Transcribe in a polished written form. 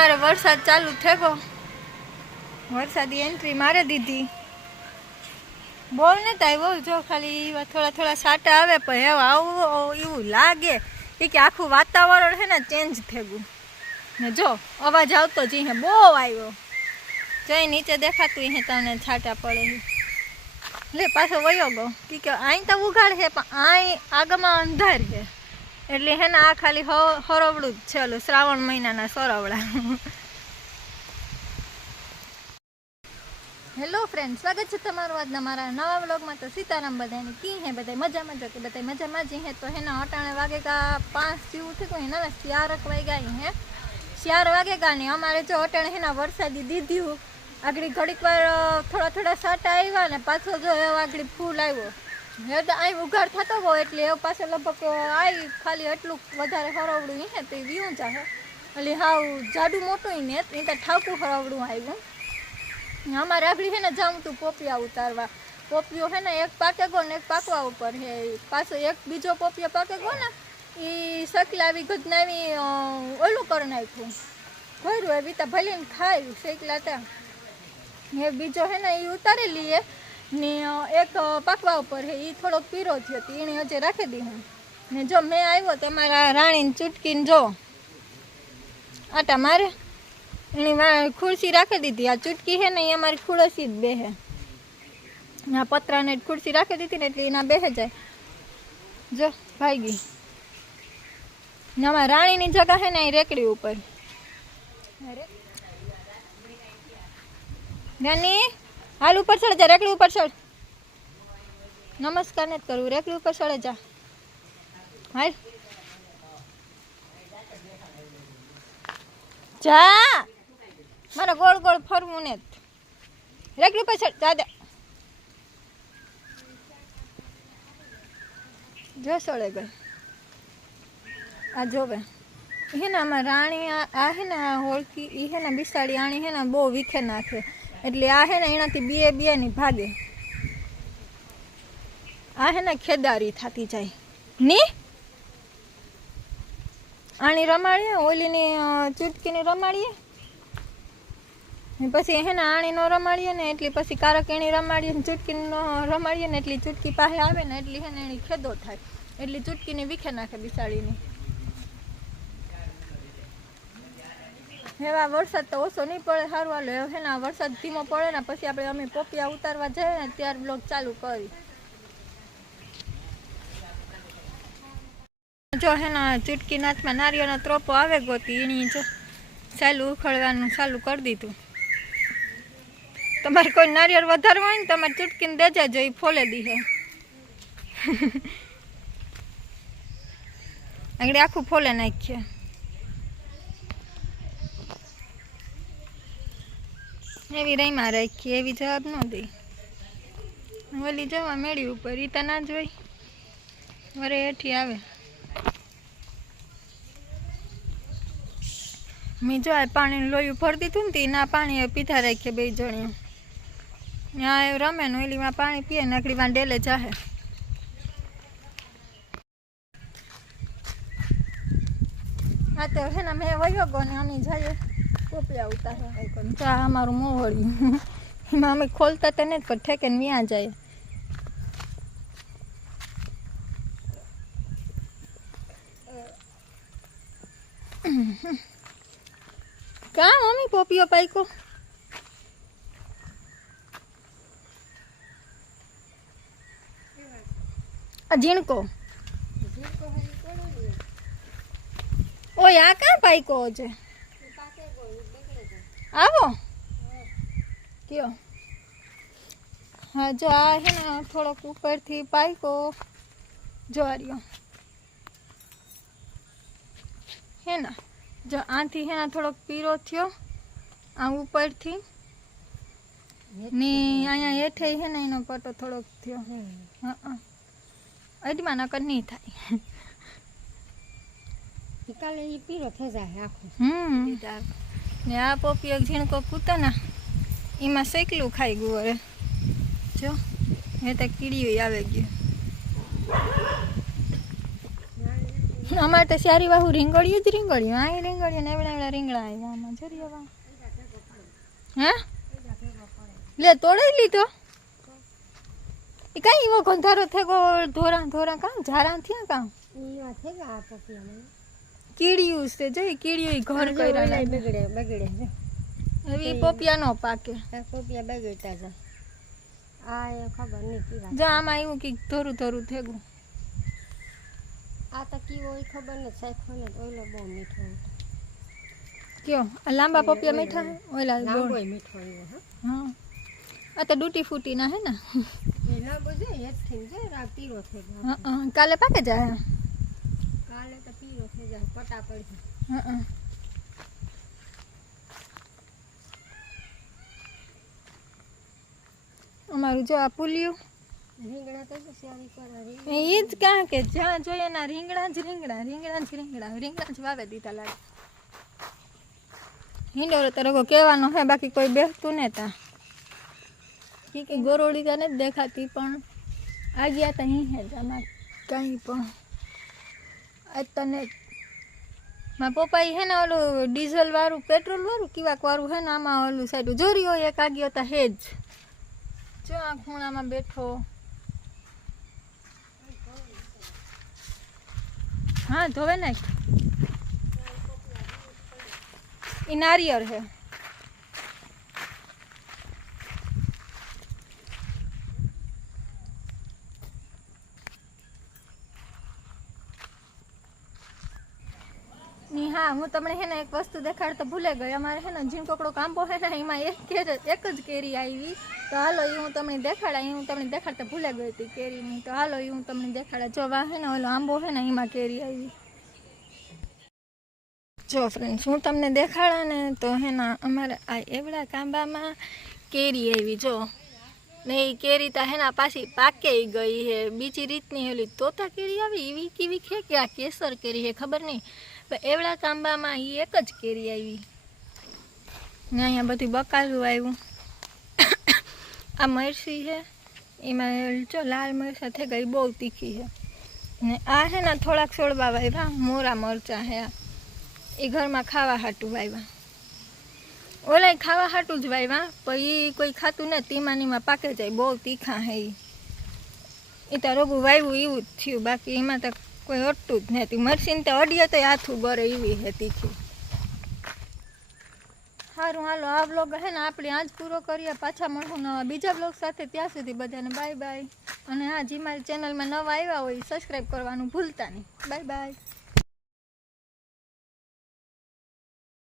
અમારે વરસાદ ચાલુ થયો, વરસાદી એન્ટ્રી મારી દીધી. બહુ નથી આવ્યો, જો ખાલી થોડા થોડા સાટા આવે, પણ હવે આવું એવું લાગે કે આખું વાતાવરણ છે ને ચેન્જ થઈ ગયું. ને જો અવાજ આવતો જ હે, બહુ આવ્યો. જઈ નીચે દેખાતું હે તમને છાંટા પડે. લે પાછો વયો ગયો કે અહીં તો ઉઘાડ છે, પણ અહીં આગળમાં અંધાર છે. એટલે હે ને આ ખાલી હરવડું જ છે, ઓલું શ્રાવણ મહિનાના સરવડા. હેલો ફ્રેન્ડ, સ્વાગત છે તમારું આજના મારા નવા વ્લોગમાં. તો સીતારામ બધાની કી હે, બધા મજામાં જો કે બધા મજામાં જ હે. તો હેના અટાણે વાગેગા 5 જેવું થયું ને, 4 વાગ્યા હે, 4 વાગેગા ને અમારે જો અટાણે હેના વરસાદી દીધું. આગળ ઘડીક વાર થોડા સાટા આવ્યા ને પાછો જો એવો આગળ ફૂલ આવ્યો. હવે તો અહીં ઉઘાડ થતો હોય એટલે એ પાસે લગભગ આવી ખાલી એટલું વધારે હરવડું હે તો વીવું ચાહે. એટલે હાવ જાડું મોટું ને એ તો ઠાકું હરવડું આવ્યું. અમારે આગળ છે ને જાઉં તું પોપિયા ઉતારવા. પોપિયો છે ને એક પાકે ગયો ને એક પાકવા ઉપર છે. પાછો એક બીજો પોપિયો પાકે ગયો ને એ શકલાવી ગદનાવી ઓલું કરી નાખ્યું, ભર્યું એવી તો ભલે ને ખાયું શેકલા ત્યાં. એ બીજો છે ને એ ઉતારી લઈએ ને એક પાકવા ઉપર છે એ થોડોક પીરો થયો હતો, એને હજી રાખી દીધું. ને જો મેં આવ્યો તો મારા રાણીને ચૂટકીને જો આટા મારે એની ખુરશી રાખી દીધી. આ ચૂટકી છે ને એ અમારી ખુરશી જ બેહે. આ પતરાને ખુરશી રાખી દીધી ને એટલે એના બેહે જાય. જો ભાગી ને અમારા રાણીની જગા છે ને એ રેકડી ઉપર. નાની હાલ ઉપર ચડે જા, રેકડી ઉપર ચડ. નમસ્કાર નથી કરવું, રેકડી ઉપર ચડે જા. હાલ જા, મારે ગોળ ગોળ ફરવું ને રેકડી ઉપર ચડ જા દે. જો ચડે ગઈ. આ જોવે હે ને આમાં રાણી આ હે ને આ હોળકી એ હે ને બિસાડી આણી હે ને બહુ વીખે નાખે. એટલે આ હે ને એનાથી બે ની ભાગે. આ હે ને ખેદારી થતી જાય ની. આણી રમાડીએ, ઓલીની ચૂટકીની રમાડીએ, પછી હે ને આણી નો રમાડીએ ને એટલી પછી કારક એની રમાડીએ ને ચૂટકીની નો રમાડીએ ને એટલી ચૂટકી પાસે આવે ને એટલી હે ને એની ખેદો થાય. એટલી ચૂટકીની વીખે નાખે બિસાડીની. હવે વરસાદ તો ઓછો નહીં પડે, સારું હાલો. હવે ને આ વરસાદ ધીમો પડે ને પછી આપણે અમે પોપિયા ઉતારવા જઈએ ને ત્યાર બ્લોગ ચાલુ કરી. જો હે ને ચૂટકી નાથમાં નારિયેળનો ત્રોપો આવે ગોતી એની જો ચાલુ ઉખડવાનું ચાલુ કરી દીધું. તમારે કોઈ નારિયેળ વધારવું હોય ને તમારે ચૂટકીને દેજા જો એ ફોલે દીધે. આગળ આખું ફોલે નાખીએ. એવી રહીમાં રાખીએ, એવી જવાબ ન દે. ઓલી જવા મેળી ઉપર એ તો ના જોઈ વરે હેઠી આવે. મેં જો પાણીનું લોયું ભરી દીધું ને ના પાણી પીધા રાખીએ બે જણીઓ. ત્યાં રમે ને ઓલીમાં પાણી પીએ ને આકડીમાં ડેલે જાહે. હા તો હે ને મેં વયો ગયો ને અમે જઈએ પોપિયા ઉતારવા. ચા અમારું મોવળ્યું એમાં અમે ખોલતા તો નથી પણ ઠેકે ને વ્યાં જાય. કા મમ્મી પોપિયો પાઈકો ઝીણકો ઓય આ કા પાઈકો છે આવો કયો. હા જો આ હે ને થોડોક ઉપરથી પાઈકો જોવાર્યો હે ને. જો આથી હે ને થોડોક પીરો થયો આ ઉપરથી ને અહીંયા હેઠે હે ને એનો પટો થોડોક થયો. હા અડમાં નકર નહીં થાય. કાલે એ પીરો થઈ જાય આખો. ને આ પોપિયો ઝીણકો કૂતો ને એમાં શેકલું ખાઈ ગયું. હવે જો એ તો કીડીઓ આવે ગયું. અમારે તો સારી વાહુ રીંગળ્યું જ રીંગળ્યું આ રીંગળ્યું ને એવડા રીંગણા આવ્યા આમાં જરી વા હે લે તોડી લીધો એ કઈ એવો ગંધારો થેગો ધોરા ધોરા કાં ઝારા થયા કાં એવા થઈ ગયા આ પોપિયામાં કીડિયું છે જોઈ કીડિયું ઘર કર્યા બગડે બગડે છે એવી પોપિયા નો પાકે આ પોપિયા બગડતા જાય આ એ ખબર નહીં કેવા જા આમાં એવું કે ધોરું ધોરું થેગું આ તો કેવો એ ખબર નથી સાખો ને ઓલો બહુ મીઠો હતો કયો આ લાંબા પોપિયા મીઠા હે ઓલા લાંબો ગોળ મીઠો એવો હા આ તો ડૂટી ફૂટી ના હે ને એ લાંબો છે એકથી છે આ પીળો થઈ ગયો હા કાલે પાકે જાય કાલે તો પીળો થઈ જાય પટા પડી હા અમારું જો આ પુલિયું રીંગણા તો સારી કરારી એ જ કાં કે જ્યાં જોઈએ ના રીંગણા જ રીંગણા રીંગણા જ રીંગણા રીંગણા જ વાવે દીધા લાગે હિંડોરો તો રગો કહેવાનો હે બાકી કોઈ બેસતું ને તા કે ગોરોડી તો નથી દેખાતી પણ આ ગયા તા અહીં હે જ આમાં કંઈ પણ આ તને મારા પપ્પાએ હે ને ઓલું ડીઝલ વાળું પેટ્રોલ વાળું કિવાક વાળું હે ને આમાં ઓલું સાઈડ જોરી હોય એક આગી હતા હેજ જો આ ખૂણામાં બેઠો હા ધોવે નાખ એ નારિયેળ હે ની હા હું તમને હે ને એક વસ્તુ દેખાડતો ભૂલે ગઈ અમારે હે ને ઝીણકોકડો કાંબો હે ને એમાં એક જ કેરી આવી તો હાલો એ હું તમને દેખાડા એ હું તમને દેખાડતા ભૂલે ગઈ હતી કેરીની તો હાલો એ હું તમને દેખાડા જો વા હે ને ઓલો આંબો હે ને એમાં કેરી આવી જો ફ્રેન્ડ્સ હું તમને દેખાડા ને તો હે ને અમારે આ એવડા કાંબામાં કેરી આવી જો ને એ કેરી તા હે ને પાછી પાકે ગઈ હે બીજી રીતની ઓલી તોતા કેરી આવી એવી કેવી છે કે આ કેસર કેરી હે ખબર નહીં પણ એવડા કાંબામાં એ એક જ કેરી આવી ને અહીંયા બધું બકાલું આવ્યું આ મરસી છે એમાં જો લાલ મરચાં થઈ ગઈ બહુ તીખી છે ને આ છે ને થોડાક છોડવા વાવ્યા મોરા મરચાં છે આ એ ઘરમાં ખાવા હાટું વાવ્યા ઓલા ખાવા હાટું જ વાવ્યા પણ એ કોઈ ખાતું ને તીમાનીમાં પાકે જાય બહુ તીખા હે એ તો રોગું વાવ્યું એવું જ થયું બાકી એમાં તો કોઈ અટતું જ નથી મરસીને તો અડીએ તો હાથું બરે એવી હે તીખી સારું હાલો આ વ્લોગ હે ને આપણે આજ પૂરો કરીએ પાછા મળશું નવા બીજા વ્લોગ સાથે ત્યાં સુધી બધાને બાય બાય અને હા જે મારી ચેનલમાં નવા આવ્યા હોય સબસ્ક્રાઈબ કરવાનું ભૂલતા નહીં બાય બાય